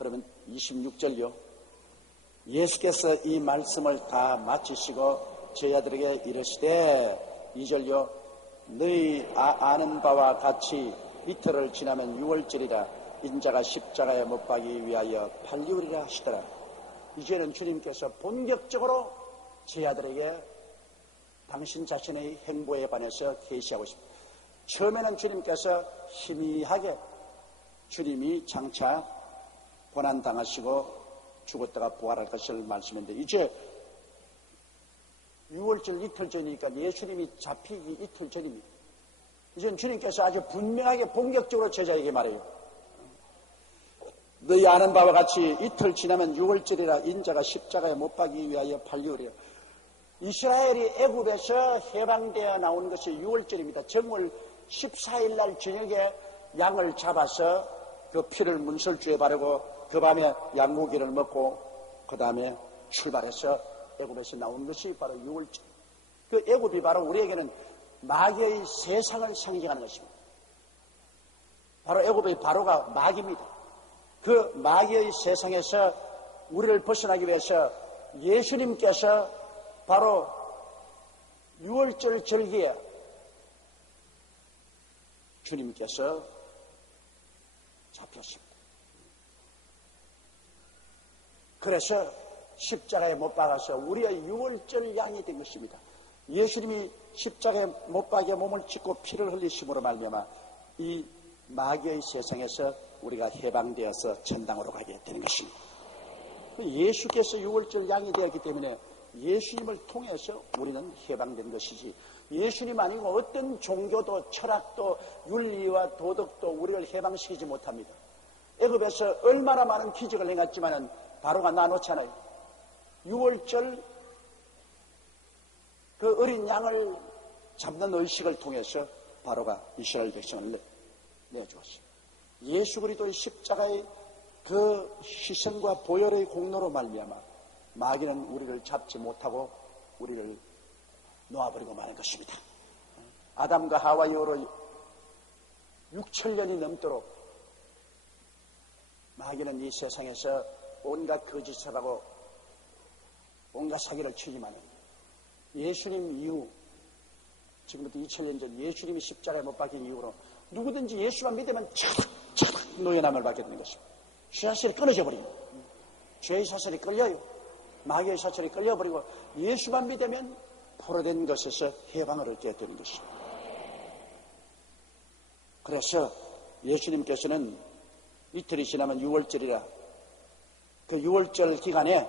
그러면 26절요. 예수께서 이 말씀을 다 마치시고 제자들에게 이르시되 2절요. 너희 아는 바와 같이 이틀을 지나면 6월절이라 인자가 십자가에 못 박기 위하여 팔리우리라 하시더라. 이제는 주님께서 본격적으로 제자들에게 당신 자신의 행보에 관해서 계시하고 있습니다. 처음에는 주님께서 희미하게 주님이 장차 고난당하시고 죽었다가 부활할 것을 말씀했는데 이제 6월절 이틀 전이니까 예수님이 잡히기 이틀 전입니다. 이제는 주님께서 아주 분명하게 본격적으로 제자에게 말해요. 너희 아는 바와 같이 이틀 지나면 6월절이라 인자가 십자가에 못 박기 위하여 팔리우리라. 이스라엘이 애굽에서 해방되어 나온 것이 6월절입니다. 정월 14일 날 저녁에 양을 잡아서 그 피를 문설주에 바르고 그 밤에 양고기를 먹고 그 다음에 출발해서 애굽에서 나온 것이 바로 6월절. 그 애굽이 바로 우리에게는 마귀의 세상을 상징하는 것입니다. 바로 애굽의 바로가 마귀입니다. 그 마귀의 세상에서 우리를 벗어나기 위해서 예수님께서 바로 6월절 절기에 주님께서 잡혔습니다. 그래서 십자가에 못 박아서 우리의 6월절 양이 된 것입니다. 예수님이 십자가에 못 박여 몸을 찢고 피를 흘리심으로 말미암아 이 마귀의 세상에서 우리가 해방되어서 천당으로 가게 되는 것입니다. 예수께서 6월절 양이 되었기 때문에 예수님을 통해서 우리는 해방된 것이지 예수님 아니고 어떤 종교도 철학도 윤리와 도덕도 우리를 해방시키지 못합니다. 애굽에서 얼마나 많은 기적을 행했지만은 바로가 나놓잖아요. 6월절 그 어린 양을 잡는 의식을 통해서 바로가 이스라엘 백성을 내주었습니다. 예수 그리스도의 십자가의 그 희생과 보혈의 공로로 말미암아 마귀는 우리를 잡지 못하고 우리를 놓아버리고 마는 것입니다. 아담과 하와 이후로 6천년이 넘도록 마귀는 이 세상에서 온갖 거짓을 하고 온갖 사기를 치지만 예수님 이후 지금부터 2000년 전 예수님이 십자가에 못 박힌 이후로 누구든지 예수만 믿으면 차닥차닥 노예남을 받게 되는 것입니다. 쇠사슬이 끊어져 버립니다. 죄의 사슬이 끌려요. 마귀의 사슬이 끌려버리고 예수만 믿으면 포로된 것에서 해방을 얻게 되는 것입니다. 그래서 예수님께서는 이틀이 지나면 6월절이라 그 6월절 기간에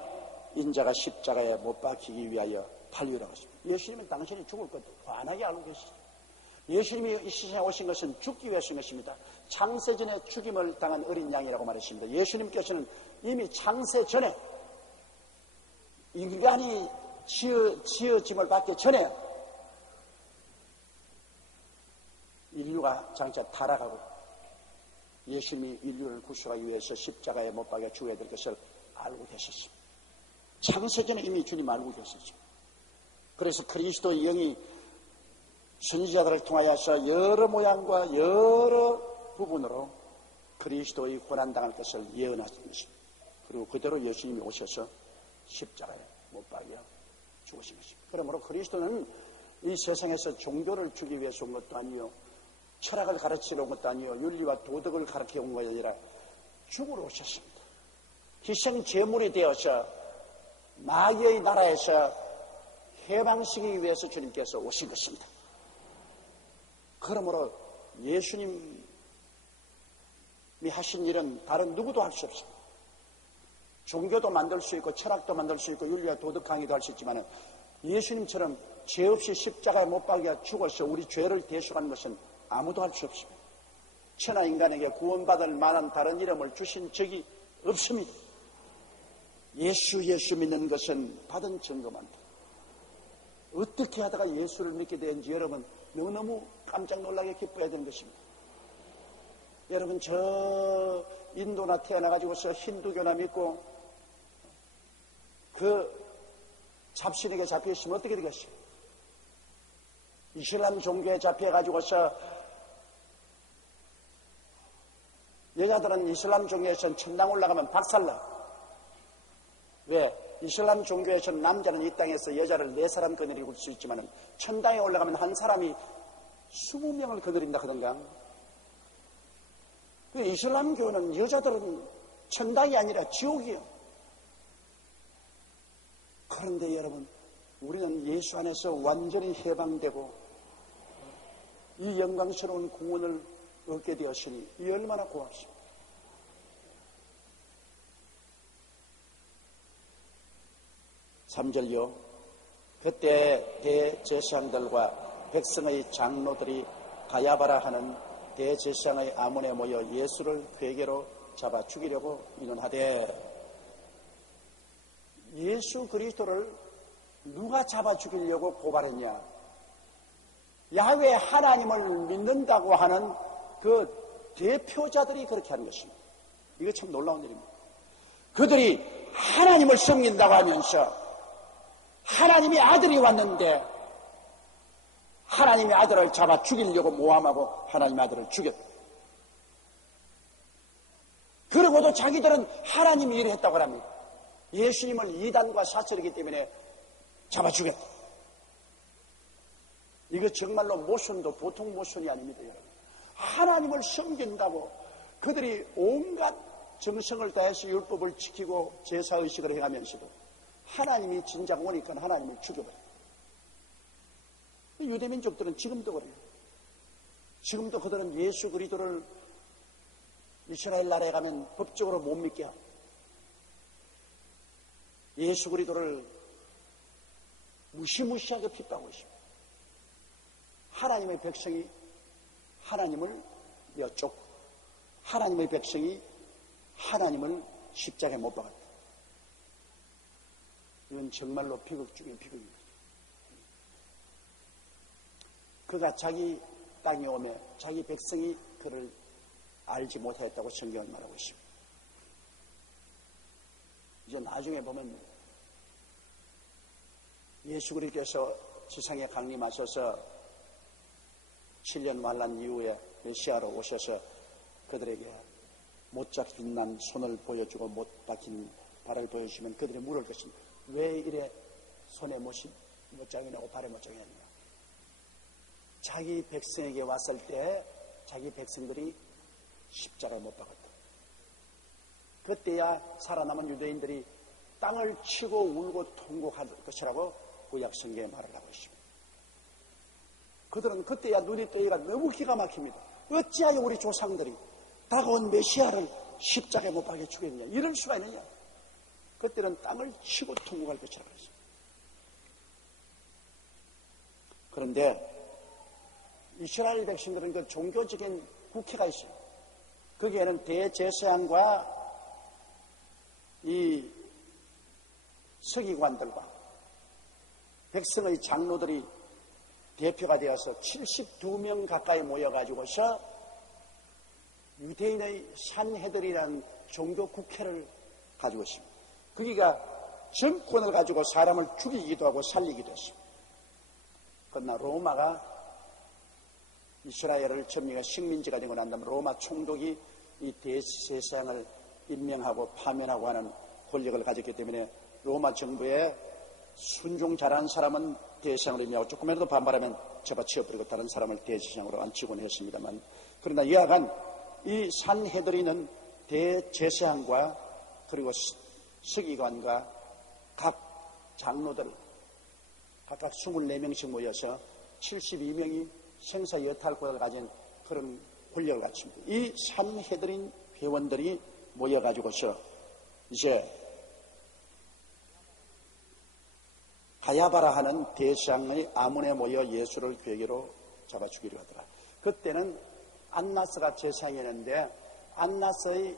인자가 십자가에 못 박히기 위하여 팔리우라고 했습니다. 예수님은 당신이 죽을 것도 환하게 알고 계시죠. 예수님이 이 세상에 오신 것은 죽기 위해서인 것입니다. 창세전에 죽임을 당한 어린 양이라고 말했습니다. 예수님께서는 이미 창세전에 인간이 지어짐을 받기 전에 인류가 장차 타락하고 예수님이 인류를 구속하기 위해서 십자가에 못 박여 죽어야 될 것을 알고 계셨습니다. 창세전에 이미 주님 알고 계셨죠. 그래서 그리스도의 영이 선지자들을 통하여서 여러 모양과 여러 부분으로 그리스도의 고난당할 것을 예언하신 것입니다. 그리고 그대로 예수님이 오셔서 십자가에 못 박여 죽으신 것입니다. 그러므로 그리스도는 이 세상에서 종교를 주기 위해서 온 것도 아니요, 철학을 가르치러 온 것도 아니요, 윤리와 도덕을 가르쳐 온 것이 아니라 죽으러 오셨습니다. 희생 제물이 되어서 마귀의 나라에서 해방시키기 위해서 주님께서 오신 것입니다. 그러므로 예수님이 하신 일은 다른 누구도 할 수 없습니다. 종교도 만들 수 있고 철학도 만들 수 있고 윤리와 도덕 강의도 할 수 있지만 예수님처럼 죄 없이 십자가에 못 박여 죽어서 우리 죄를 대속하는 것은 아무도 할 수 없습니다. 천하 인간에게 구원받을 만한 다른 이름을 주신 적이 없습니다. 예수 믿는 것은 받은 증거만. 어떻게 하다가 예수를 믿게 되는지 여러분 너무너무 깜짝 놀라게 기뻐해야 되는 것입니다. 여러분 저 인도나 태어나가지고서 힌두교나 믿고 그 잡신에게 잡혀있으면 어떻게 되겠어요? 이슬람 종교에 잡혀가지고서 여자들은 이슬람 종교에서는 천당 올라가면 박살나. 왜? 이슬람 종교에서는 남자는 이 땅에서 여자를 4사람 거느리고 수 있지만 천당에 올라가면 한 사람이 20명을 거느린다 하던가. 이슬람 교는 여자들은 천당이 아니라 지옥이에요. 그런데 여러분, 우리는 예수 안에서 완전히 해방되고 이 영광스러운 구원을 얻게 되었으니 이 얼마나 고맙습니다. (3절요) 그때 대제사장들과 백성의 장로들이 가야바라 하는 대제사장의 아문에 모여 예수를 회개로 잡아 죽이려고 민원하되, 예수 그리스도를 누가 잡아 죽이려고 고발했냐? 야훼 하나님을 믿는다고 하는 그 대표자들이 그렇게 하는 것입니다. 이거 참 놀라운 일입니다. 그들이 하나님을 섬긴다고 하면서 하나님의 아들이 왔는데 하나님의 아들을 잡아 죽이려고 모함하고 하나님의 아들을 죽였다. 그러고도 자기들은 하나님이 일을 했다고 합니다. 예수님을 이단과 사설이기 때문에 잡아 죽였다. 이거 정말로 모순도 보통 모순이 아닙니다, 여러분. 하나님을 섬긴다고 그들이 온갖 정성을 다해서 율법을 지키고 제사의식을 해가면서도 하나님이 진작 오니까 하나님을 죽여버려요. 유대민족들은 지금도 그래요. 지금도 그들은 예수 그리스도를 이스라엘 나라에 가면 법적으로 못 믿게 하고 예수 그리스도를 무시무시하게 핍박하고 있습니다. 하나님의 백성이 하나님을 쫓고 하나님의 백성이 하나님을 십자가에 못 박았다. 이건 정말로 비극 중에 비극입니다. 그가 자기 땅에 오며 자기 백성이 그를 알지 못하였다고 성경은 말하고 있습니다. 이제 나중에 보면 예수 그리스도께서 지상에 강림하셔서 7년 환난 이후에 메시아로 오셔서 그들에게 못 잡힌 손을 보여주고 못 박힌 발을 보여주시면 그들이 물을 것입니다. 왜 이래 손에 못이 못장이 나고 발에 못장이 나냐? 자기 백성에게 왔을 때 자기 백성들이 십자가를 못 박았다. 그때야 살아남은 유대인들이 땅을 치고 울고 통곡할 것이라고 구약 성경에 말을 하고 있습니다. 그들은 그때야 눈이 뜨기가 너무 기가 막힙니다. 어찌하여 우리 조상들이 다가온 메시아를 십자가에 못 박아 죽였느냐? 이럴 수가 있느냐? 그때는 땅을 치고 통곡할 것이라고 했습니다. 그런데 이스라엘 백성들은 그 종교적인 국회가 있어요. 거기에는 대제사장과 이 서기관들과 백성의 장로들이 대표가 되어서 72명 가까이 모여가지고서 유대인의 산헤드린이라는 종교 국회를 가지고 있습니다. 거기가 정권을 가지고 사람을 죽이기도 하고 살리기도 했습니다. 그러나 로마가 이스라엘을 전미가 식민지가 되고 난 다음에 로마 총독이 이 대제사장을 임명하고 파면하고 하는 권력을 가졌기 때문에 로마 정부에 순종 잘하는 사람은 대제사장으로 임명하고 조금이라도 반발하면 접어치워버리고 다른 사람을 대제사장으로 앉히곤 했습니다만, 그러나 여하간 이 산헤드린은 대제사장과 그리고 서기관과 각 장로들 각각 24명씩 모여서 72명이 생사여탈권을 가진 그런 권력을 갖춥니다. 이 산헤드린 회원들이 모여가지고서 이제 가야바라 하는 대제사장의 아문에 모여 예수를 괴계로 잡아 죽이려 하더라. 그때는 안나스가 제사장이었는데 안나스의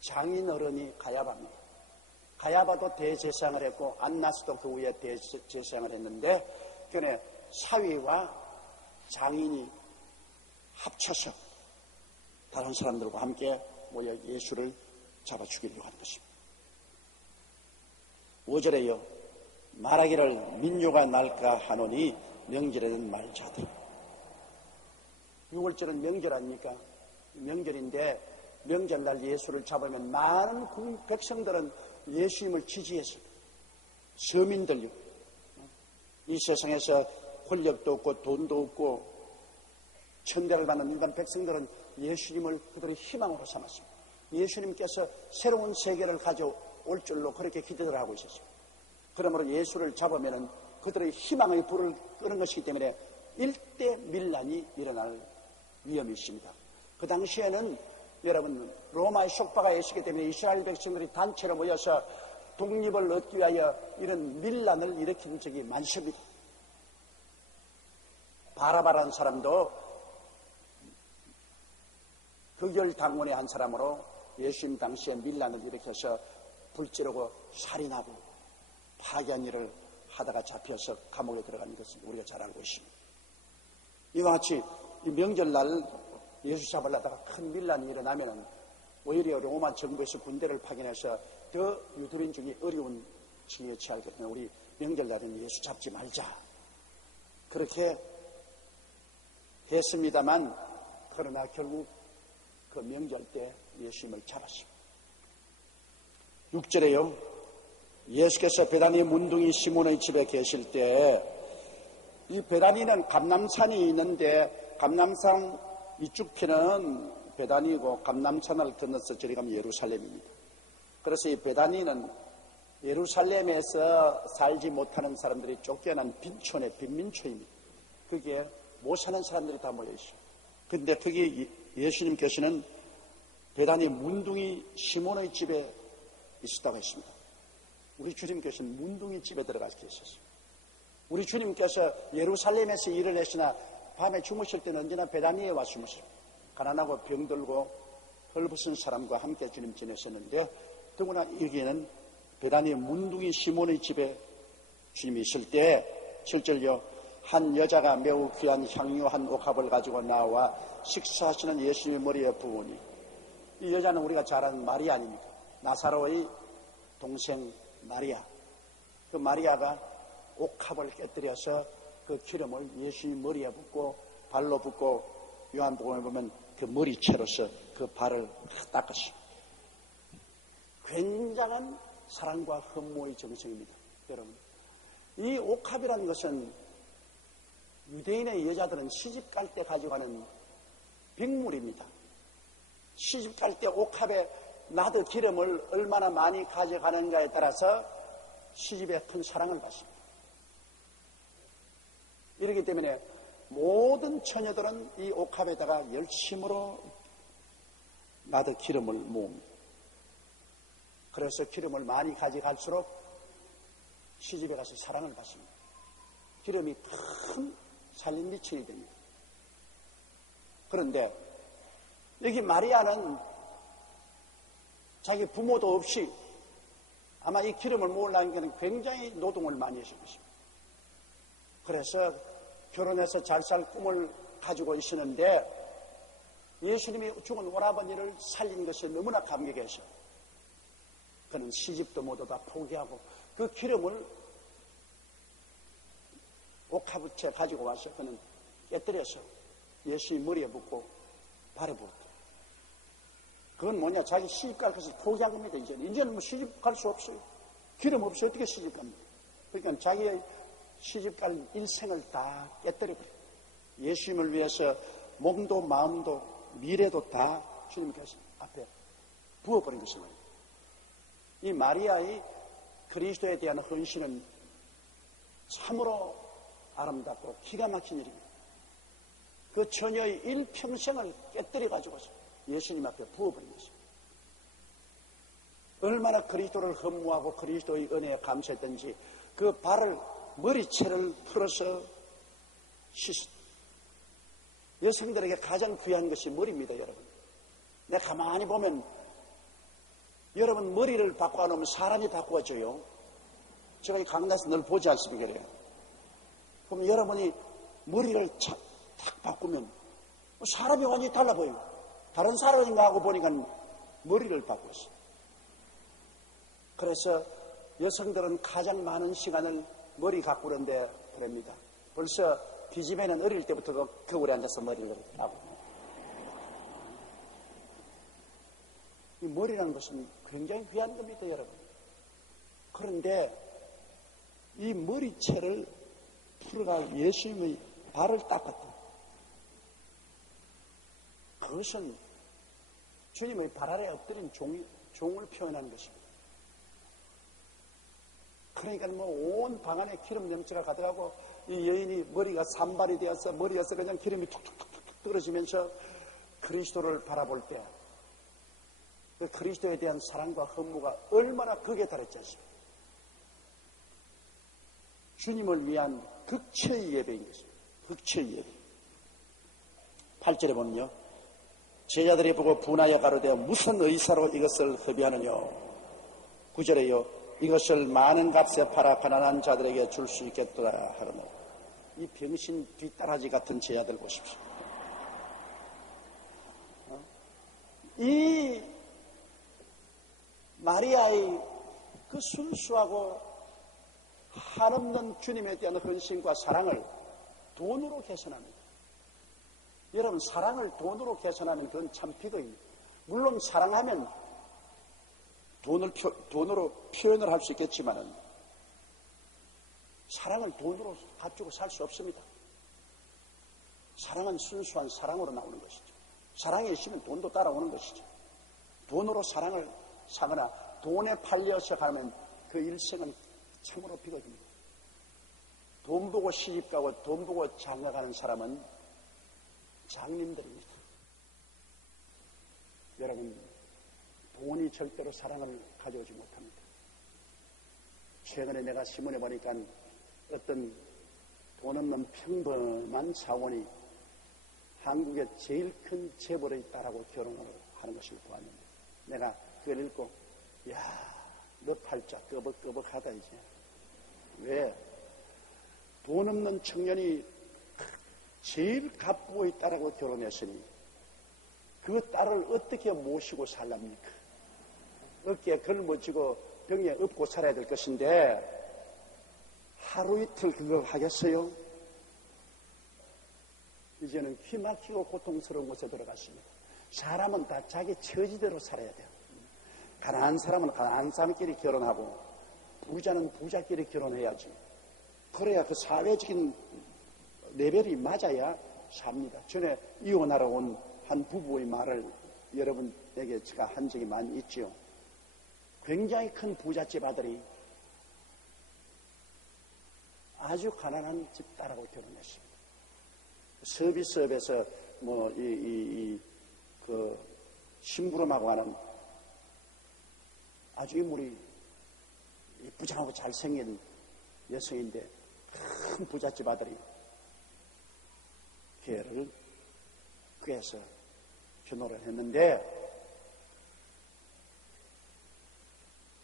장인 어른이 가야바입니다. 가야바도 대제사장을 했고 안나스도 그 후에 대제사장을 했는데 그는 사위와 장인이 합쳐서 다른 사람들과 함께 모여 예수를 잡아 죽이려고 하는 것입니다. 5절에요. 말하기를 민요가 날까 하노니 명절에는 말자들. 6월절은 명절 아닙니까? 명절인데 명절날 예수를 잡으면 많은 백성들은 예수님을 지지했습니다. 서민들요. 이 세상에서 권력도 없고 돈도 없고 천대를 받는 일반 백성들은 예수님을 그들의 희망으로 삼았습니다. 예수님께서 새로운 세계를 가져올 줄로 그렇게 기대를 하고 있었습니다. 그러므로 예수를 잡으면 그들의 희망의 불을 끄는 것이기 때문에 일대 밀란이 일어날 위험이 있습니다. 그 당시에는 여러분 로마의 속박하에 있었기 때문에 이스라엘 백성들이 단체로 모여서 독립을 얻기 위하여 이런 밀란을 일으킨 적이 많습니다. 바라바라는 사람도 극열당원의 한 사람으로 예수님 당시에 밀란을 일으켜서 불지르고 살인하고 파괴한 일을 하다가 잡혀서 감옥에 들어가는 것을 우리가 잘 알고 있습니다. 이와 같이 이 명절날 예수 잡으려다가 큰 밀란이 일어나면 오히려 로마 정부에서 군대를 파견해서 더 유두민족이 어려운 징에 처하기 때문에 우리 명절날은 예수 잡지 말자 그렇게 했습니다만 그러나 결국 그 명절 때 예수님을 잡았습니다. 6절에요. 예수께서 베다니 문둥이 시몬의 집에 계실 때 이 베다니는 감람산이 있는데 감람산 이쪽 편은 베다니고 감람산을 건너서 저리 가면 예루살렘입니다. 그래서 이 베다니는 예루살렘에서 살지 못하는 사람들이 쫓겨난 빈촌의 빈민촌입니다. 거기에 못 사는 사람들이 다 모여 있어요. 그런데 거기 예수님께서는 베다니 문둥이 시몬의 집에 있었다고 했습니다. 우리 주님께서는 문둥이 집에 들어가서 계셨어요. 우리 주님께서 예루살렘에서 일을 하시나 밤에 주무실 때는 언제나 베다니에 와 주무십니다. 가난하고 병들고 헐벗은 사람과 함께 주님 지냈었는데요. 더구나 여기에는 베다니 문둥이 시몬의 집에 주님이 있을 때 7절요. 한 여자가 매우 귀한 향유 한 옥합을 가지고 나와 식사하시는 예수님의 머리에 부으니 이 여자는 우리가 잘 아는 마리아 아닙니까? 나사로의 동생 마리아. 그 마리아가 옥합을 깨뜨려서 그 기름을 예수님 머리에 붓고 발로 붓고 요한복음에 보면 그 머리채로서 그 발을 닦았습니다. 굉장한 사랑과 헌모의 정성입니다. 여러분, 이 옥합이라는 것은 유대인의 여자들은 시집 갈 때 가져가는 빅물입니다. 시집 갈 때 옥합에 나도 기름을 얼마나 많이 가져가는가에 따라서 시집에 큰 사랑을 받습니다. 이렇기 때문에 모든 처녀들은 이 옥합에다가 열심으로 나도 기름을 모읍니다. 그래서 기름을 많이 가져갈수록 시집에 가서 사랑을 받습니다. 기름이 큰 살림미천이 됩니다. 그런데 여기 마리아는 자기 부모도 없이 아마 이 기름을 모으려는 굉장히 노동을 많이 했을 것입니다. 그래서 결혼해서 잘 살 꿈을 가지고 있었는데 예수님이 죽은 오라버니를 살린 것에 너무나 감격해서 그는 시집도 모두 다 포기하고 그 기름을 옥합에 가지고 와서 그는 깨뜨려서 예수님 머리에 붓고 발에 부었다. 그건 뭐냐? 자기 시집 갈 것을 포기한 겁니다. 이제는 뭐 시집 갈 수 없어요. 기름 없어요. 어떻게 시집 갑니까? 그러니까 자기의 시집 갈 일생을 다 깨뜨려버려요. 예수님을 위해서 몸도 마음도 미래도 다 주님께서 앞에 부어버린 것입니다. 이 마리아의 그리스도에 대한 헌신은 참으로 아름답고 기가 막힌 일입니다. 그 처녀의 일평생을 깨뜨려가지고서 예수님 앞에 부어버린 것입니다. 얼마나 그리스도를 흠모하고 그리스도의 은혜에 감사했던지 그 발을 머리채를 풀어서 씻었다. 여성들에게 가장 귀한 것이 머리입니다, 여러분. 내가 가만히 보면 여러분 머리를 바꿔놓으면 사람이 바꿔져요. 제가 이 강단에서 늘 보지 않습니까? 그래요. 그럼 여러분이 머리를 탁 바꾸면 사람이 완전히 달라 보여요. 다른 사람인가 하고 보니까 머리를 바꿨어요. 그래서 여성들은 가장 많은 시간을 머리 가꾸는데 보냅니다. 벌써 기집애는 어릴 때부터 그 겨울에 앉아서 머리를 하고 이 머리라는 것은 굉장히 귀한 겁니다, 여러분. 그런데 이 머리채를 풀어가 예수님의 발을 닦았다. 그것은 주님의 발 아래 엎드린 종을 표현하는 것입니다. 그러니까 온 방 안에 기름 냄새가 가득하고 이 여인이 머리가 산발이 되어서 머리에서 그냥 기름이 툭툭툭툭 떨어지면서 그리스도를 바라볼 때 그 그리스도에 대한 사랑과 헌무가 얼마나 극에 달했지 않습니까? 주님을 위한 극체의 예배인 것입니다. 극체의 예배. 8절에 보면요. 제자들이 보고 분하여 가로되 무슨 의사로 이것을 허비하느냐. 9절에요. 이것을 많은 값에 팔아 가난한 자들에게 줄 수 있겠더라 하르노. 이 병신 뒷다라지 같은 제자들 보십시오. 이 마리아의 그 순수하고 한없는 주님에 대한 헌신과 사랑을 돈으로 개선합니다. 여러분, 사랑을 돈으로 개선하면 그건 참 비극입니다. 물론 사랑하면 돈으로 표현을 할 수 있겠지만은 사랑을 돈으로 가지고 살 수 없습니다. 사랑은 순수한 사랑으로 나오는 것이죠. 사랑이 있으면 돈도 따라오는 것이죠. 돈으로 사랑을 사거나 돈에 팔려서 가면 그 일생은 참으로 비극입니다. 돈 보고 시집가고 돈 보고 장가가는 사람은 장님들입니다. 여러분, 돈이 절대로 사랑을 가져오지 못합니다. 최근에 내가 신문에 보니까 어떤 돈 없는 평범한 사원이 한국의 제일 큰 재벌의 딸하고 결혼을 하는 것을 보았는데 내가 그걸 읽고 야, 너 팔자 끄벅끄벅하다 이제. 왜? 돈 없는 청년이 제일 갑부의 딸하고 결혼했으니 그 딸을 어떻게 모시고 살랍니까? 어깨에 걸머지고 병에 업고 살아야 될 것인데 하루 이틀 그거 하겠어요? 이제는 키 막히고 고통스러운 곳에 들어갔습니다. 사람은 다 자기 처지대로 살아야 돼요. 가난한 사람은 가난한 사람끼리 결혼하고 부자는 부자끼리 결혼해야지. 그래야 그 사회적인 레벨이 맞아야 삽니다. 전에 이혼하러 온 한 부부의 말을 여러분에게 제가 한 적이 많이 있죠. 굉장히 큰 부잣집 아들이 아주 가난한 집 딸하고 결혼했습니다. 서비스업에서 그 심부름하고 하는 아주 인물이 부장하고 잘생긴 여성인데 큰 부잣집 아들이 걔를 꾀해서 변호를 했는데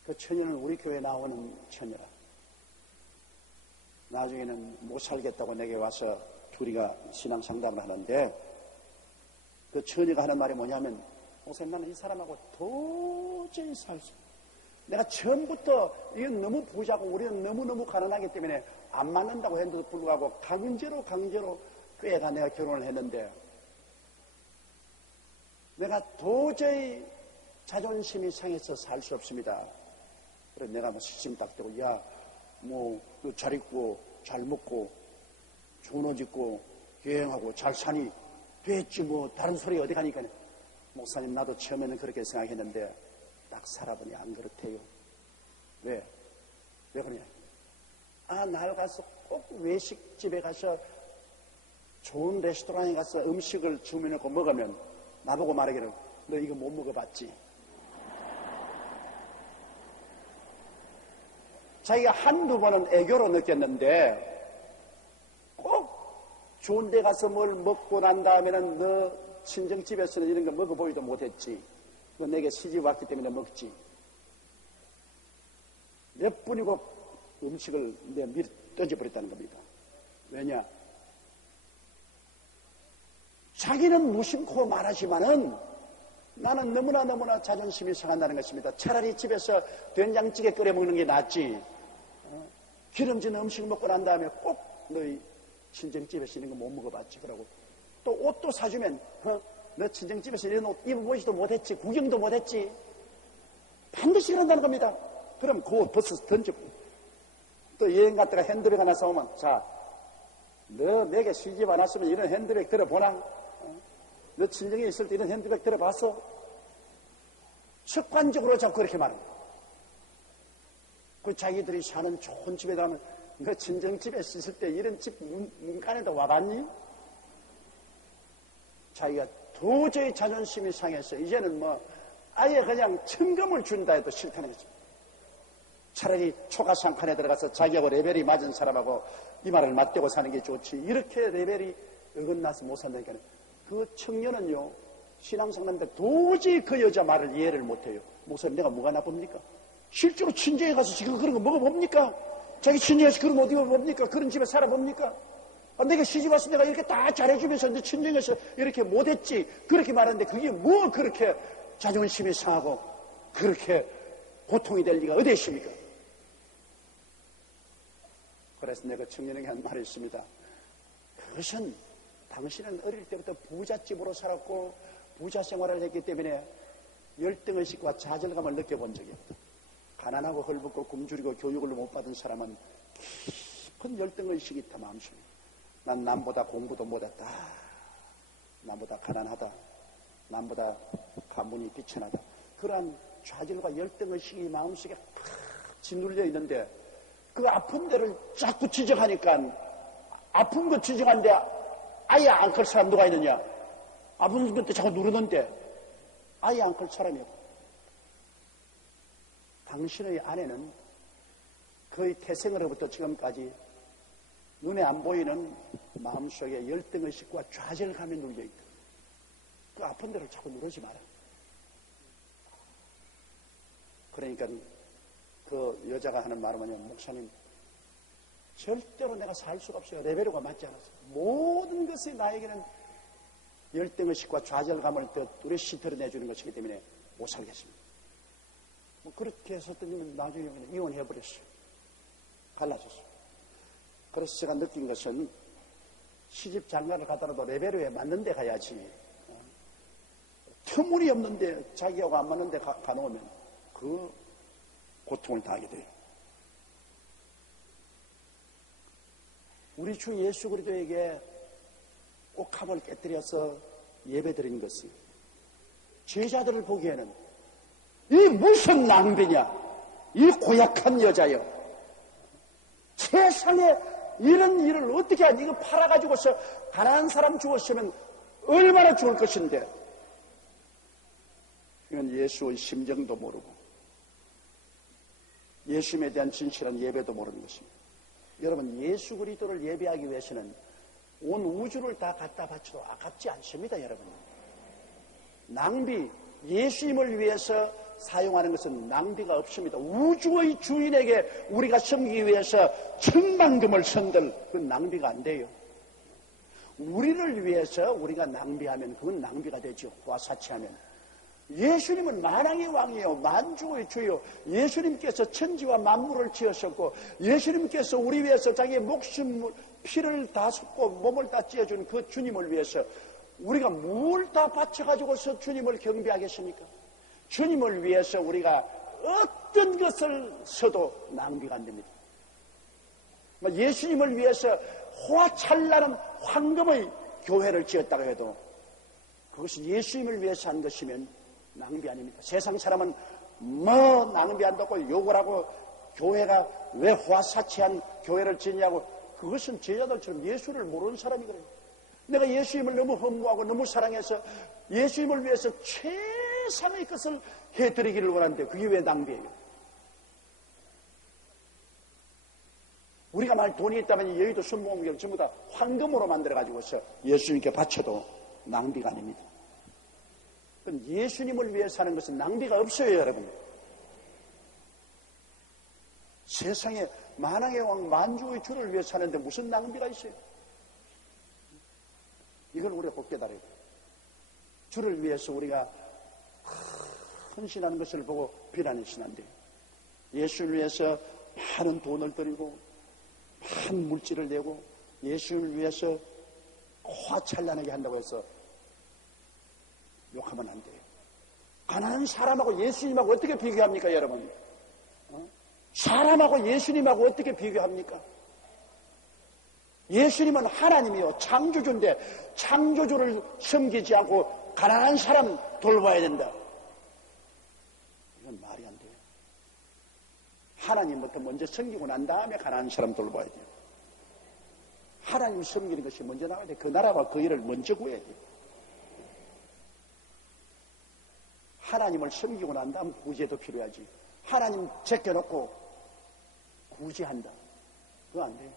그 처녀는 우리 교회에 나오는 처녀라. 나중에는 못 살겠다고 내게 와서 둘이가 신앙 상담을 하는데 그 처녀가 하는 말이 뭐냐면 목사님, 나는 이 사람하고 도저히 살 수 없어. 내가 처음부터 이건 너무 부자고 우리는 너무너무 가난하기 때문에 안 맞는다고 했는데도 불구하고 강제로 꾀가 내가 결혼을 했는데 내가 도저히 자존심이 상해서 살 수 없습니다. 그래서 내가 시침 딱 대고 잘 입고 잘 먹고 좋은 옷 입고 여행하고 잘 사니 됐지 다른 소리 어디 가니까 목사님, 나도 처음에는 그렇게 생각했는데 딱 살아보니 안 그렇대요. 왜 그러냐? 날 가서 꼭 외식집에 가서 좋은 레스토랑에 가서 음식을 주문해놓고 먹으면 나보고 말하기를 너 이거 못 먹어봤지? 자기가 한두 번은 애교로 느꼈는데 꼭 좋은 데 가서 뭘 먹고 난 다음에는 너 친정집에서는 이런 거 먹어보지도 못했지. 뭐 내게 시집 왔기 때문에 먹지. 몇 분이고 음식을 내 미리 던져버렸다는 겁니다. 왜냐? 자기는 무심코 말하지만은 나는 너무나 자존심이 상한다는 것입니다. 차라리 집에서 된장찌개 끓여 먹는 게 낫지. 기름진 음식 먹고 난 다음에 꼭 너희 친정집에서 이런 거 못 먹어봤지. 그러고 또 옷도 사주면 너 친정집에서 이런 옷 입어보지도 못했지. 구경도 못했지. 반드시 그런다는 겁니다. 그럼 그 옷 벗어서 던지고 또 여행 갔다가 핸드백 하나 사오면 자, 너 내게 시집 안 왔으면 이런 핸드백 들어보나? 너 친정에 있을 때 이런 핸드백 들어봤어? 습관적으로 자꾸 그렇게 말합니다. 그 자기들이 사는 좋은 집에 가면 너 친정집에 있을 때 이런 집 문간에도 와봤니? 자기가 도저히 자존심이 상해서 이제는 뭐 아예 그냥 천금을 준다 해도 싫다는 거죠. 차라리 초가상칸에 들어가서 자기하고 레벨이 맞은 사람하고 이 말을 맞대고 사는 게 좋지. 이렇게 레벨이 어긋나서 못 산다니까. 그 청년은요, 신앙생활인데 도저히 그 여자 말을 이해를 못해요. 목사님, 내가 뭐가 나쁩니까? 실제로 친정에 가서 지금 그런 거 먹어봅니까? 자기 친정에서 그런 거 어디 봅니까? 그런 집에 살아봅니까? 내가 시집 와서 내가 이렇게 다 잘해주면서 내 친정에서 이렇게 못했지. 그렇게 말하는데 그게 뭐 그렇게 자존심이 상하고 그렇게 고통이 될 리가 어디 있습니까? 그래서 내가 청년에게 한 말이 있습니다. 그것은 당신은 어릴 때부터 부잣집으로 살았고 부자 생활을 했기 때문에 열등의식과 좌절감을 느껴본 적이 없다. 가난하고 헐벗고 굶주리고 교육을 못 받은 사람은 깊은 열등의식이 있다 마음속에. 난 남보다 공부도 못했다. 남보다 가난하다. 남보다 가문이 비천하다. 그러한 좌절과 열등의식이 마음속에 팍 짓눌려 있는데 그 아픈 데를 자꾸 지적하니까 아픈 거 지적하는데 아예 안 클 사람 누가 있느냐? 아픈 것도 자꾸 누르는데 아예 안 클 사람이 없고. 당신의 아내는 거의 태생으로부터 지금까지 눈에 안 보이는 마음속에 열등의식과 좌절감이 눌려있다. 그 아픈 데를 자꾸 누르지 마라. 그러니까 그 여자가 하는 말은 뭐냐면, 목사님, 절대로 내가 살 수가 없어요. 레벨로가 맞지 않았어요. 모든 것이 나에게는 열등의식과 좌절감을 더 뚜렷이 드러내주는 것이기 때문에 못 살겠습니다. 뭐 그렇게 했었더니 나중에 그냥 이혼해버렸어요. 갈라졌어요. 그래서 제가 느낀 것은 시집 장가를 가더라도 레벨에 맞는 데 가야지. 터무니없는데 자기하고 안 맞는 데 가놓으면 그 고통을 당하게 돼요. 우리 주 예수 그리스도에게 옥합을 깨뜨려서 예배드린 것이 제자들을 보기에는 이 무슨 낭비냐, 이 고약한 여자여, 세상에 이런 일을 어떻게 하니? 이거 팔아가지고서 가난한 사람 죽었으면 얼마나 좋을 것인데. 이건 예수의 심정도 모르고 예수님에 대한 진실한 예배도 모르는 것입니다. 여러분, 예수 그리스도를 예배하기 위해서는 온 우주를 다 갖다 바쳐도 아깝지 않습니다. 여러분, 낭비, 예수님을 위해서 사용하는 것은 낭비가 없습니다. 우주의 주인에게 우리가 섬기기 위해서 천만금을 선들, 그건 낭비가 안 돼요. 우리를 위해서 우리가 낭비하면 그건 낭비가 되죠. 화사치하면. 예수님은 만왕의 왕이요, 만주의 주요. 예수님께서 천지와 만물을 지으셨고, 예수님께서 우리 위해서 자기의 목숨, 피를 다 쏟고 몸을 다 찢어준 그 주님을 위해서 우리가 뭘 다 바쳐가지고서 주님을 경배하겠습니까? 주님을 위해서 우리가 어떤 것을 써도 낭비가 안 됩니다. 예수님을 위해서 화찬란한 황금의 교회를 지었다고 해도 그것이 예수님을 위해서 한 것이면 낭비 아닙니다. 세상 사람은 뭐 낭비한다고 욕을 하고 교회가 왜 화사치한 교회를 짓냐고, 그것은 제자들처럼 예수를 모르는 사람이 그래요. 내가 예수님을 너무 허무하고 너무 사랑해서 예수님을 위해서 최상의 것을 해드리기를 원하는데 그게 왜 낭비예요? 우리가 만약 돈이 있다면 여의도 순복음교를 전부 다 황금으로 만들어가지고서 예수님께 바쳐도 낭비가 아닙니다. 예수님을 위해서 하는 것은 낭비가 없어요, 여러분. 세상에 만왕의 왕 만주의 주를 위해서 하는데 무슨 낭비가 있어요? 이걸 우리가 꼭 깨달아야 돼요. 주를 위해서 우리가 헌신하는 것을 보고 비난해서는 안 돼요. 예수를 위해서 많은 돈을 들이고 많은 물질을 내고 예수를 위해서 화찬란하게 한다고 해서 욕하면 안 돼요. 가난한 사람하고 예수님하고 어떻게 비교합니까, 여러분? 사람하고 예수님하고 어떻게 비교합니까? 예수님은 하나님이요, 창조주인데 창조주를 섬기지 않고 가난한 사람 돌봐야 된다. 이건 말이 안 돼요. 하나님부터 먼저 섬기고 난 다음에 가난한 사람 돌봐야 돼요. 하나님 섬기는 것이 먼저 나와야 돼요. 그 나라와 그 일을 먼저 구해야 돼요. 하나님을 섬기고 난 다음 구제도 필요하지. 하나님 제껴놓고 구제한다. 그거 안 돼요.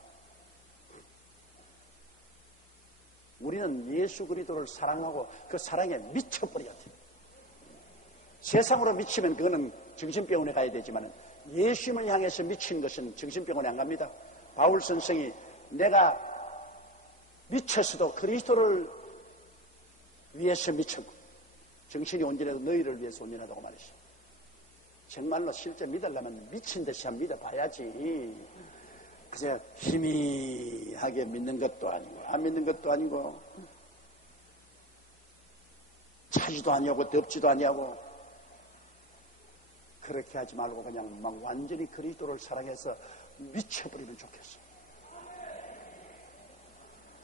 우리는 예수 그리스도를 사랑하고 그 사랑에 미쳐버려야 돼요. 세상으로 미치면 그거는 정신병원에 가야 되지만 예수님을 향해서 미친 것은 정신병원에 안 갑니다. 바울 선생이 내가 미쳤어도 그리스도를 위해서 미쳤고 정신이 온전해도 너희를 위해서 온전하다고 말했어요. 정말로 실제 믿으려면 미친 듯이 한번 믿어봐야지. 그저 희미하게 믿는 것도 아니고 안 믿는 것도 아니고 차지도 아니하고 덥지도 아니하고 그렇게 하지 말고 그냥 막 완전히 그리스도를 사랑해서 미쳐버리면 좋겠어요.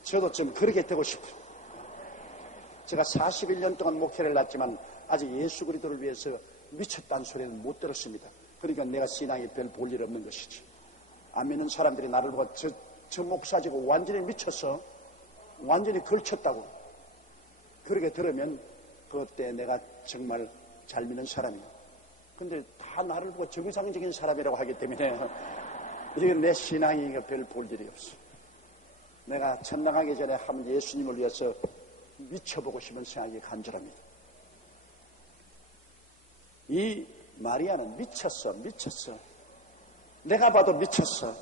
저도 좀 그렇게 되고 싶어요. 제가 41년 동안 목회를 했지만 아직 예수 그리스도를 위해서 미쳤다는 소리는 못 들었습니다. 그러니까 내가 신앙에 별 볼 일 없는 것이지. 안 믿는 사람들이 나를 보고 저 목사지고 완전히 미쳤어. 완전히 걸쳤다고. 그렇게 들으면 그때 내가 정말 잘 믿는 사람이야. 근데 다 나를 보고 정상적인 사람이라고 하기 때문에 이건 내 신앙이니까 별 볼 일이 없어. 내가 천당하기 전에 한번 예수님을 위해서 미쳐보고 싶은 생각이 간절합니다. 이 마리아는 미쳤어. 내가 봐도 미쳤어.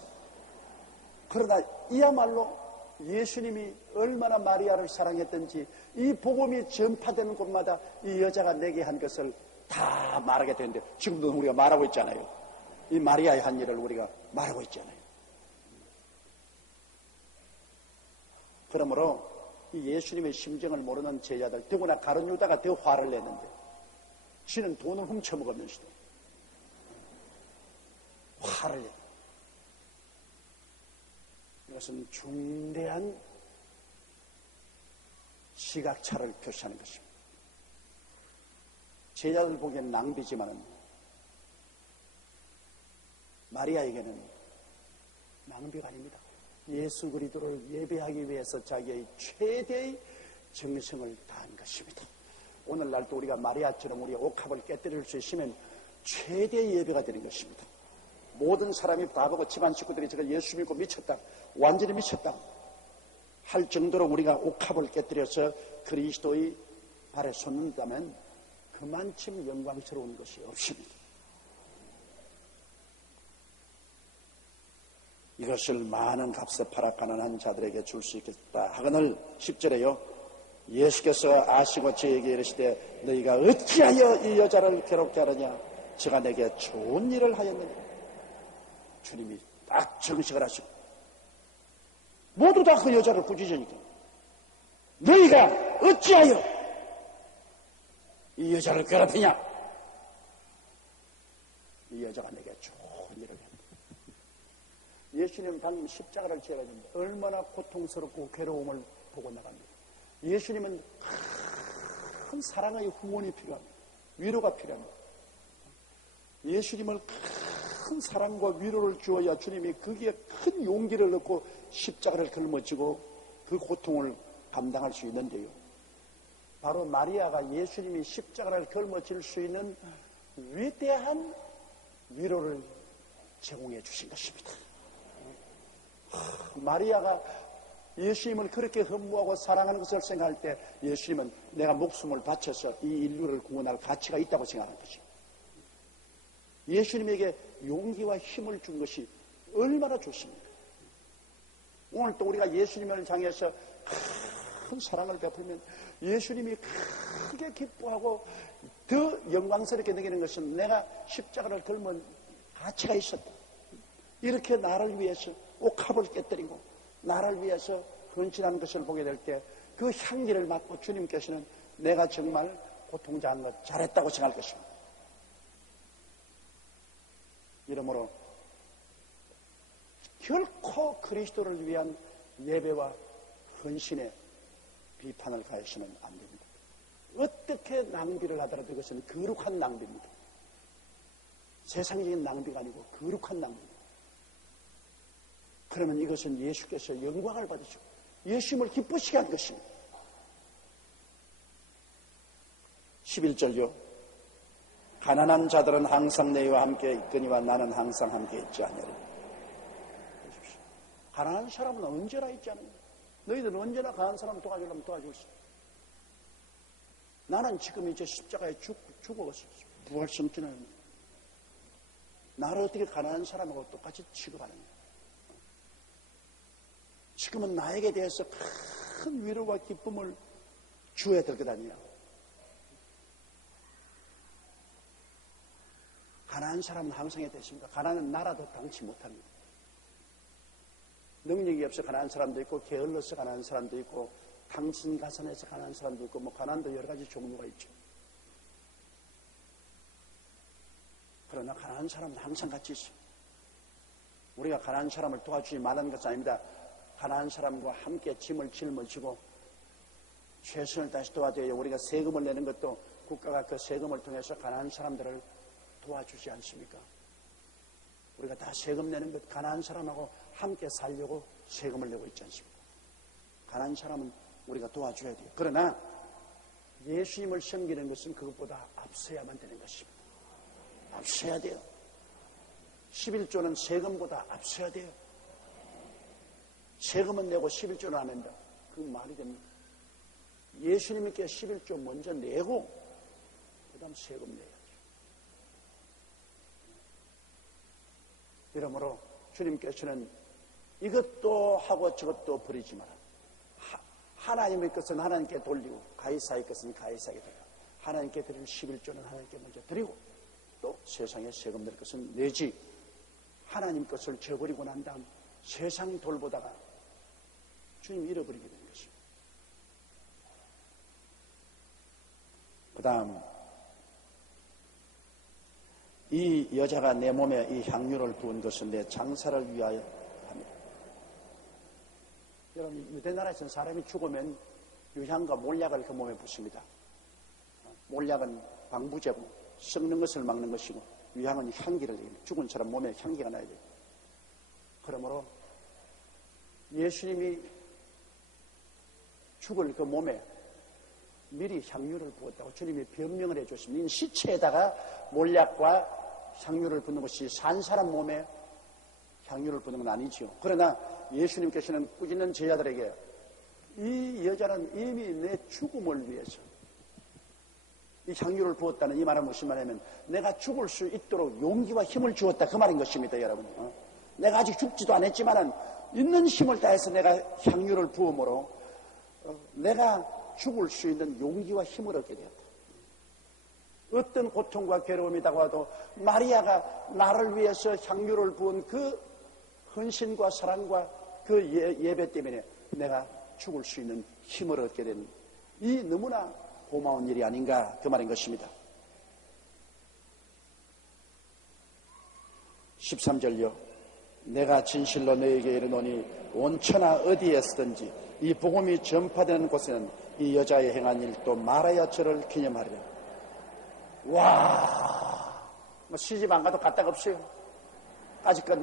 그러나 이야말로 예수님이 얼마나 마리아를 사랑했던지 이 복음이 전파되는 곳마다 이 여자가 내게 한 것을 다 말하게 되는데 지금도 우리가 말하고 있잖아요. 이 마리아의 한 일을 우리가 말하고 있잖아요. 그러므로 이 예수님의 심정을 모르는 제자들, 더구나 가룟 유다가 더 화를 냈는데 지는 돈을 훔쳐먹으면서도 화를 냈다. 이것은 중대한 시각차를 표시하는 것입니다. 제자들 보기에는 낭비지만은 마리아에게는 낭비가 아닙니다. 예수 그리스도를 예배하기 위해서 자기의 최대의 정성을 다한 것입니다. 오늘날도 우리가 마리아처럼 우리가 옥합을 깨뜨릴 수 있으면 최대의 예배가 되는 것입니다. 모든 사람이 다 보고 집안 식구들이 저걸 예수 믿고 미쳤다, 완전히 미쳤다 할 정도로 우리가 옥합을 깨뜨려서 그리스도의 발에 솟는다면 그만큼 영광스러운 것이 없습니다. 이것을 많은 값에 팔아 가난한 자들에게 줄 수 있겠다 하거늘 10절에요. 예수께서 아시고 저에게 이르시되 너희가 어찌하여 이 여자를 괴롭게 하느냐, 저가 내게 좋은 일을 하였느냐. 주님이 딱 정식을 하시고 모두 다 그 여자를 꾸짖으니까 너희가 어찌하여 이 여자를 괴롭히냐. 이 여자가 내게 좋은 일을 했다. 예수님은 방금 십자가를 지어가지고 얼마나 고통스럽고 괴로움을 보고 나갑니다. 예수님은 큰 사랑의 후원이 필요합니다. 위로가 필요합니다. 예수님을 큰 사랑과 위로를 주어야 주님이 거기에 큰 용기를 얻고 십자가를 걸머지고 그 고통을 감당할 수 있는데요. 바로 마리아가 예수님이 십자가를 걸머질 수 있는 위대한 위로를 제공해 주신 것입니다. 마리아가 예수님을 그렇게 흠모하고 사랑하는 것을 생각할 때 예수님은 내가 목숨을 바쳐서 이 인류를 구원할 가치가 있다고 생각하는 것이죠. 예수님에게 용기와 힘을 준 것이 얼마나 좋습니까? 오늘 또 우리가 예수님을 향해서 큰 사랑을 베풀면 예수님이 크게 기뻐하고 더 영광스럽게 느끼는 것은 내가 십자가를 걸면 가치가 있었다. 이렇게 나를 위해서 옥합을 깨뜨리고 나를 위해서 헌신하는 것을 보게 될 때 그 향기를 맡고 주님께서는 내가 정말 고통자한 것 잘했다고 생각할 것입니다. 이러므로 결코 그리스도를 위한 예배와 헌신에 비판을 가해서는 안 됩니다. 어떻게 낭비를 하더라도 이것은 거룩한 낭비입니다. 세상적인 낭비가 아니고 거룩한 낭비입니다. 그러면 이것은 예수께서 영광을 받으시고 예수님을 기쁘시게 한 것입니다. 11절요. 가난한 자들은 항상 너희와 함께 있거니와 나는 항상 함께 있지 아니하리라. 보십시오. 가난한 사람은 언제나 있지 않느냐. 너희들은 언제나 가난한 사람 도와주려면 도와줄 수 있어. 나는 지금 이제 십자가에 죽어갔어. 부활성전을. 나를 어떻게 가난한 사람하고 똑같이 취급하느냐. 지금은 나에게 대해서 큰 위로와 기쁨을 주어야 될 것 아니야. 가난한 사람은 항상 해야 되십니까? 가난은 나라도 당치 못합니다. 능력이 없어 가난한 사람도 있고 게을러서 가난한 사람도 있고 당신 가산해서 가난한 사람도 있고 뭐 가난도 여러 가지 종류가 있죠. 그러나 가난한 사람은 항상 같이 있습니다. 우리가 가난한 사람을 도와주지 말라는 것은 아닙니다. 가난한 사람과 함께 짐을 짊어지고 최선을 다해서 도와줘야 우리가 세금을 내는 것도 국가가 그 세금을 통해서 가난한 사람들을 도와주지 않습니까? 우리가 다 세금 내는 것 가난한 사람하고 함께 살려고 세금을 내고 있지 않습니까? 가난한 사람은 우리가 도와줘야 돼요. 그러나 예수님을 섬기는 것은 그것보다 앞서야만 되는 것입니다. 앞서야 돼요. 11조는 세금보다 앞서야 돼요. 세금은 내고 11조는 안 한다. 그건 말이 됩니다. 예수님께 11조 먼저 내고 그 다음 세금 내야죠. 이러므로 주님께서는 이것도 하고 저것도 버리지 마라. 하나님의 것은 하나님께 돌리고 가이사의 것은 가이사에게 드리고 하나님께 드릴 11조는 하나님께 먼저 드리고 또 세상에 세금 낼 것은 내지 하나님 것을 저버리고 난 다음 세상 돌보다가 주님 잃어버리게 되는 것입니다. 그 다음 이 여자가 내 몸에 이 향유를 부은 것은 내 장사를 위하여 합니다. 여러분 유대 나라에서는 사람이 죽으면 유향과 몰약을 그 몸에 붓습니다. 몰약은 방부제고 썩는 것을 막는 것이고 유향은 향기를 내립니다. 죽은 사람 몸에 향기가 나야 돼요. 그러므로 예수님이 죽을 그 몸에 미리 향유를 부었다고 주님이 변명을 해줬습니다. 시체에다가 몰약과 향유를 붓는 것이 산 사람 몸에 향유를 붓는 건 아니지요. 그러나 예수님께서는 꾸짖는 제자들에게 이 여자는 이미 내 죽음을 위해서 이 향유를 부었다는 이 말은 무슨 말이냐면 내가 죽을 수 있도록 용기와 힘을 주었다 그 말인 것입니다. 여러분. 내가 아직 죽지도 않았지만은 있는 힘을 다해서 내가 향유를 부음으로 내가 죽을 수 있는 용기와 힘을 얻게 되었다. 어떤 고통과 괴로움이라고 해도 마리아가 나를 위해서 향유를 부은 그 헌신과 사랑과 그 예배 때문에 내가 죽을 수 있는 힘을 얻게 된 이 너무나 고마운 일이 아닌가 그 말인 것입니다. 13절요. 내가 진실로 너에게 이르노니 온천하 어디에서든지 이 복음이 전파되는 곳에는 이 여자의 행한 일도 말하여 저를 기념하리라. 와, 시집 안 가도 까딱 없어요. 아직까지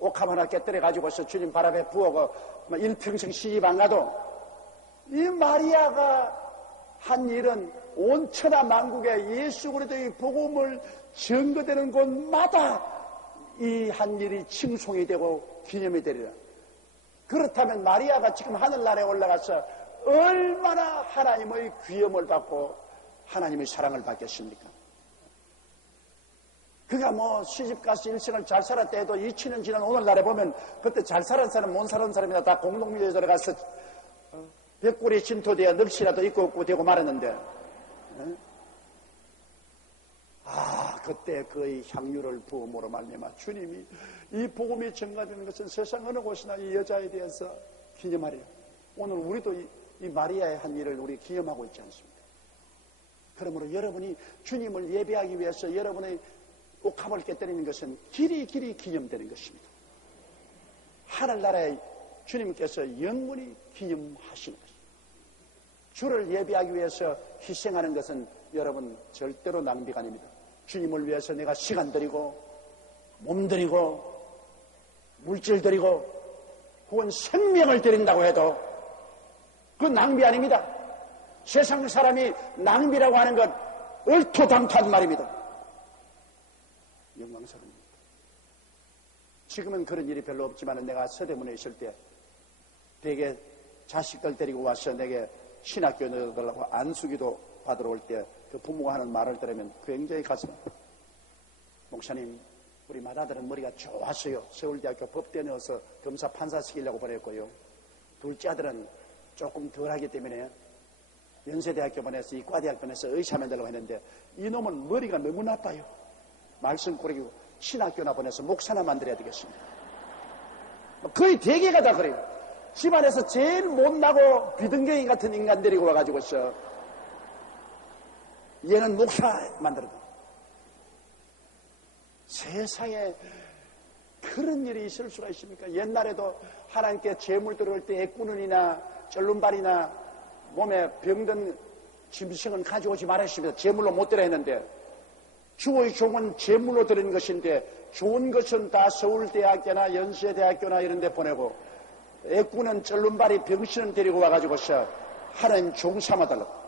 옥합 하나 깨뜨려 가지고서 주님 발 앞에 부어고 일평생 시집 안 가도 이 마리아가 한 일은 온 천하 만국에 예수 그리스도의 복음을 전거되는 곳마다 이 한 일이 칭송이 되고 기념이 되리라. 그렇다면 마리아가 지금 하늘나라에 올라가서 얼마나 하나님의 귀염을 받고 하나님의 사랑을 받겠습니까? 그가 시집가서 일생을 잘 살았다 해도 2000년 지난 오늘날에 보면 그때 잘 살은 사람 못 살은 사람이나 다 공동묘지에 들어가서 벽골이 침토되어 넋이라도 있고 없고 되고 말았는데 그때 그의 향유를 부음으로 말미암아 주님이 이 복음이 전가되는 것은 세상 어느 곳이나 이 여자에 대해서 기념하리라. 오늘 우리도 이 이 마리아의 한 일을 우리 기념하고 있지 않습니까? 그러므로 여러분이 주님을 예배하기 위해서 여러분의 옥합을 깨뜨리는 것은 길이 기념되는 것입니다. 하늘나라의 주님께서 영원히 기념하시는 것입니다. 주를 예배하기 위해서 희생하는 것은 여러분 절대로 낭비가 아닙니다. 주님을 위해서 내가 시간 들이고 몸 들이고 물질 들이고 혹은 생명을 드린다고 해도 그건 낭비 아닙니다. 세상 사람이 낭비라고 하는 것 얼토당토한 말입니다. 영광스럽습니다. 지금은 그런 일이 별로 없지만 내가 서대문에 있을 때 대개 자식들 데리고 와서 내게 신학교 넣어달라고 안수기도 받으러 올 때 그 부모가 하는 말을 들으면 굉장히 가슴 아파요. 목사님, 우리 맏아들은 머리가 좋았어요. 서울대학교 법대에 넣어서 검사 판사 시키려고 보냈고요. 둘째 아들은 조금 덜하기 때문에 연세대학교 보내서 이과대학 보내서 의사 만들려고 했는데 이놈은 머리가 너무 나빠요. 말씀 꾸리고 신학교나 보내서 목사나 만들어야 되겠습니다. 거의 대개가 다 그래요. 집안에서 제일 못나고 비등경이 같은 인간 데리고 와가지고서 얘는 목사 만들어도 세상에 그런 일이 있을 수가 있습니까? 옛날에도 하나님께 재물 들어올 때 애꾸눈이나 쩔눈발이나 몸에 병든 짐승은 가져오지 말았습니다. 재물로 못 들어 했는데 주의 종은 재물로 드리는 것인데 좋은 것은 다 서울대학교나 연세대학교나 이런 데 보내고 애꾸는 쩔눈발이 병신은 데리고 와가지고서 하나님 종 삼아달라고.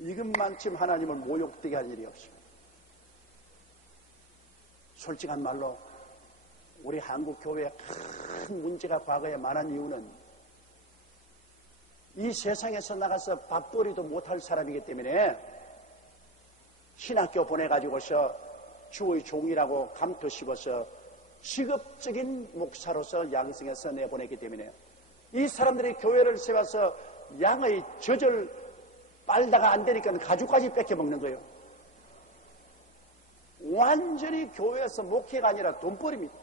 이것만큼 하나님을 모욕되게 할 일이 없습니다. 솔직한 말로 우리 한국 교회에 큰 문제가 과거에 많은 이유는 이 세상에서 나가서 밥벌이도 못할 사람이기 때문에 신학교 보내가지고서 주의 종이라고 감투 씹어서 직업적인 목사로서 양성해서 내보내기 때문에 이 사람들이 교회를 세워서 양의 젖을 빨다가 안 되니까 가죽까지 뺏겨 먹는 거예요. 완전히 교회에서 목회가 아니라 돈벌이입니다.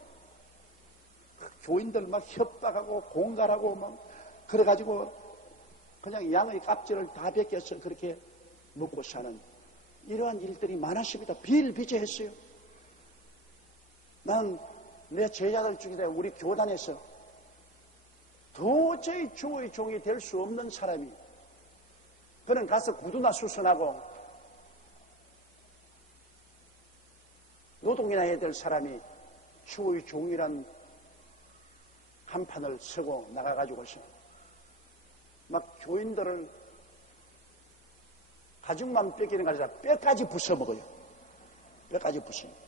교인들 막 협박하고 공갈하고 막 그래가지고 그냥 양의 값질을 다 베껴서 그렇게 먹고 사는 이러한 일들이 많았습니다. 비일비재했어요. 난 내 제자들 중에 우리 교단에서 도저히 주의 종이 될 수 없는 사람이 그는 가서 구두나 수선하고 노동이나 해야 될 사람이 주의 종이란 한 판을 서고 나가가지고서 막 교인들을 가죽만 뺏기는 게 아니라 뼈까지 부숴먹어요. 뼈까지 부숴.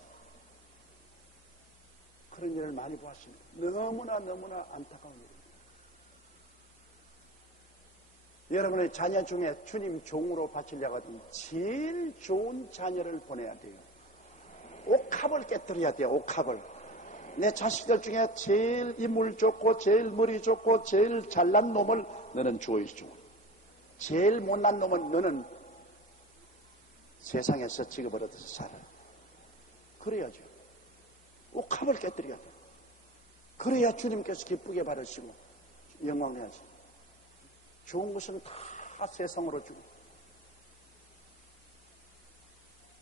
그런 일을 많이 보았습니다. 너무나 안타까운 일입니다. 여러분의 자녀 중에 주님 종으로 바치려고 하면 제일 좋은 자녀를 보내야 돼요. 옥합을 깨뜨려야 돼요. 옥합을. 내 자식들 중에 제일 인물 좋고 제일 머리 좋고 제일 잘난 놈을 너는 주어야 줘. 제일 못난 놈은 너는 세상에서 직업을 얻어서 살아. 그래야죠. 옥합을 깨뜨려야 돼. 그래야 주님께서 기쁘게 받으시고 영광해야지. 좋은 것은 다 세상으로 주고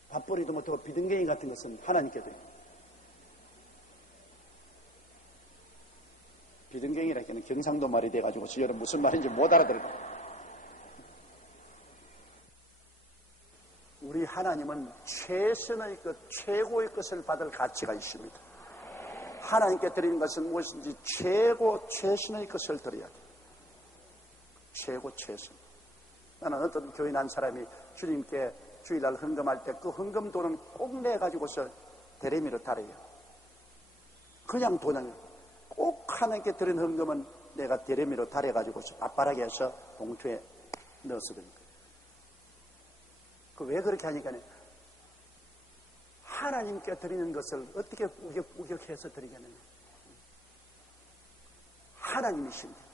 밥벌이도 못하고 비등갱이 같은 것은 하나님께 드리고 비등갱이라기는 경상도 말이 돼가지고 여러분 무슨 말인지 못 알아들어요. 우리 하나님은 최선의 것, 최고의 것을 받을 가치가 있습니다. 하나님께 드리는 것은 무엇인지 최선의 것을 드려야 돼. 최선. 나는 어떤 교인 한 사람이 주님께 주일날 헌금할 때 그 헌금 돈은 꼭 내가지고서 대레미로 달아요. 그냥 돈을 꼭 하나님께 드린 헌금은 내가 대레미로 달아가지고서 빳빳하게 해서 봉투에 넣어서 드립니다. 왜 그렇게 하니까 하나님께 드리는 것을 어떻게 우격해서 드리겠느냐. 하나님이신데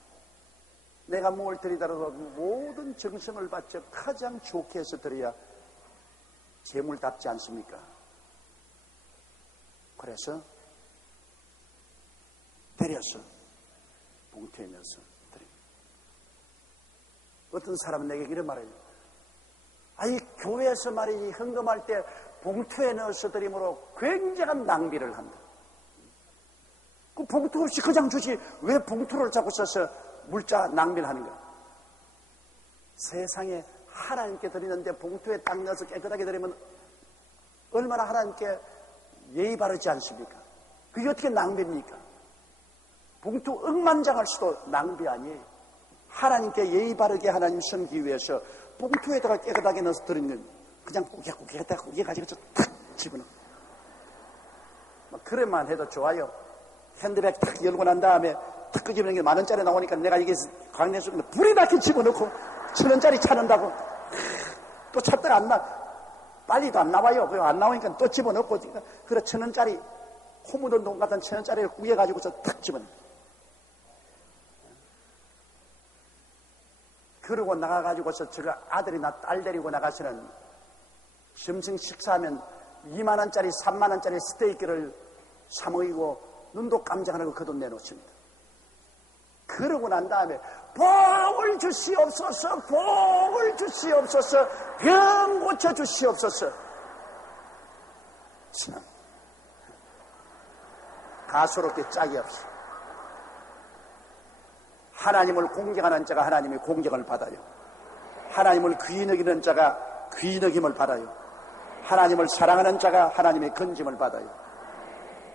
내가 뭘 드리더라도 모든 정성을 바쳐 가장 좋게 해서 드려야 재물답지 않습니까? 그래서 드렸어. 봉투에 넣어서 드립니다. 어떤 사람은 내게 이런 말을 해요. 아니, 교회에서 말이지, 헌금할 때 봉투에 넣어서 드림으로 굉장한 낭비를 한다. 그 봉투 없이 그냥 주지, 왜 봉투를 자꾸 써서 물자 낭비를 하는가? 세상에 하나님께 드리는데 봉투에 딱 넣어서 깨끗하게 드리면 얼마나 하나님께 예의 바르지 않습니까? 그게 어떻게 낭비입니까? 봉투 억만장할 수도 낭비 아니에요. 하나님께 예의 바르게 하나님 섬기기 위해서 봉투에다가 깨끗하게 넣어서 드리는 그냥 꾸깃꾸깃하다가 꾸깃 가지고 탁 집어넣어. 그래만 해도 좋아요. 핸드백 탁 열고 난 다음에 탁 끄집어내는 게 10,000원짜리 나오니까 내가 이게 강내에서 불이 나게 집어넣고 1,000원짜리 찾는다고 또 찾다가 안 나. 빨리도 안 나와요. 그거 안 나오니까 또 집어넣고 그래 1,000원짜리 호무돈 돈 같은 1,000원짜리를 구해가지고서 탁 집어넣어. 그러고 나가가지고서 제가 아들이나 딸 데리고 나가서는 점심 식사하면 20,000원짜리 30,000원짜리 스테이크를 사 먹이고 눈도 깜짝 안 하고 그 돈 내놓습니다. 그러고 난 다음에 복을 주시옵소서, 복을 주시옵소서, 병 고쳐 주시옵소서. 참 가소롭게 짝이 없어. 하나님을 공경하는 자가 하나님의 공경을 받아요. 하나님을 귀히 여기는 자가 귀히 여김을 받아요. 하나님을 사랑하는 자가 하나님의 건짐을 받아요.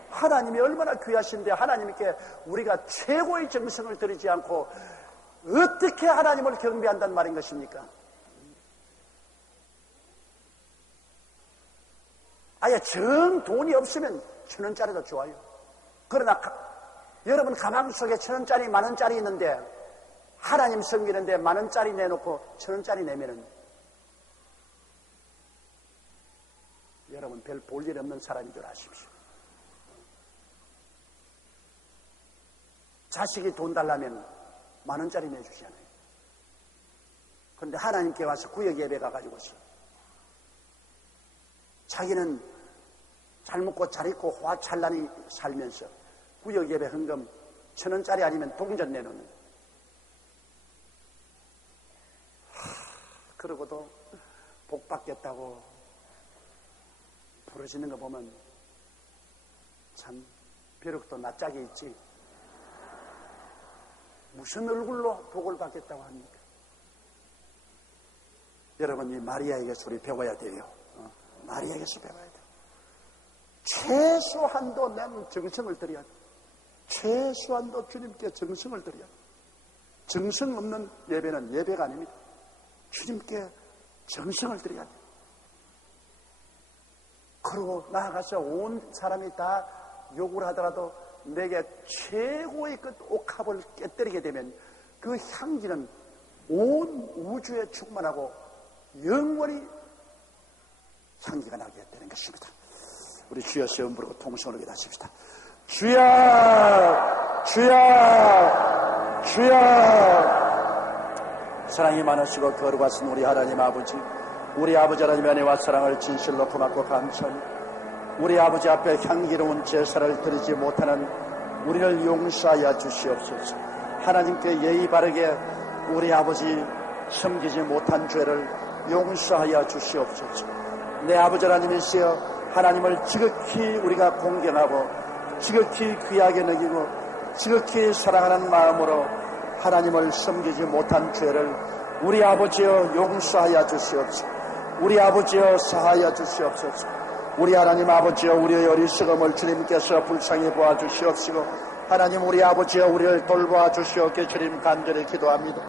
하나님이 얼마나 귀하신데 하나님께 우리가 최고의 정성을 들이지 않고 어떻게 하나님을 경배한다는 말인 것입니까? 아예 정 돈이 없으면 1,000원짜리도 좋아요. 그러나 여러분 가방 속에 1,000원짜리 10,000원짜리 있는데 하나님 섬기는데 10,000원짜리 내놓고 1,000원짜리 내면은 여러분 별 볼 일 없는 사람인 줄 아십시오. 자식이 돈 달라면 10,000원짜리 내주잖아요. 그런데 하나님께 와서 구역 예배 가가지고서 자기는 잘 먹고 잘 입고 화찬란히 살면서 구역 예배 헌금 1,000원짜리 아니면 동전 내놓는. 그러고도 복 받겠다고 부르시는 거 보면 참 벼룩도 낯짝이 있지. 무슨 얼굴로 복을 받겠다고 합니까? 여러분, 이 마리아에게서 우리 배워야 돼요. 마리아에게서 배워야 돼요. 최소한도 난 정성을 드려야 돼. 최소한도 주님께 정성을 드려야 돼. 정성 없는 예배는 예배가 아닙니다. 주님께 정성을 드려야 돼. 그러고 나아가서 온 사람이 다 욕을 하더라도 내게 최고의 그 옥합을 깨뜨리게 되면 그 향기는 온 우주에 충만하고 영원히 향기가 나게 되는 것입니다. 우리 주여 세움 부르고 통성으로 기도하십시다. 주여, 주여, 주여. 사랑이 많으시고 거룩하신 우리 하나님 아버지, 우리 아버지 하나님의 은혜와 사랑을 진실로 고맙고 감사합니다. 우리 아버지 앞에 향기로운 제사를 드리지 못하는 우리를 용서하여 주시옵소서. 하나님께 예의 바르게 우리 아버지 섬기지 못한 죄를 용서하여 주시옵소서. 내 아버지 하나님이시여, 하나님을 지극히 우리가 공경하고 지극히 귀하게 여기고 지극히 사랑하는 마음으로 하나님을 섬기지 못한 죄를 우리 아버지여 용서하여 주시옵소서. 우리 아버지여 사하여 주시옵소서. 우리 하나님 아버지여, 우리의 어리석음을 주님께서 불쌍히 보아주시옵시고 하나님 우리 아버지여, 우리를 돌보아 주시옵게 주님 간절히 기도합니다.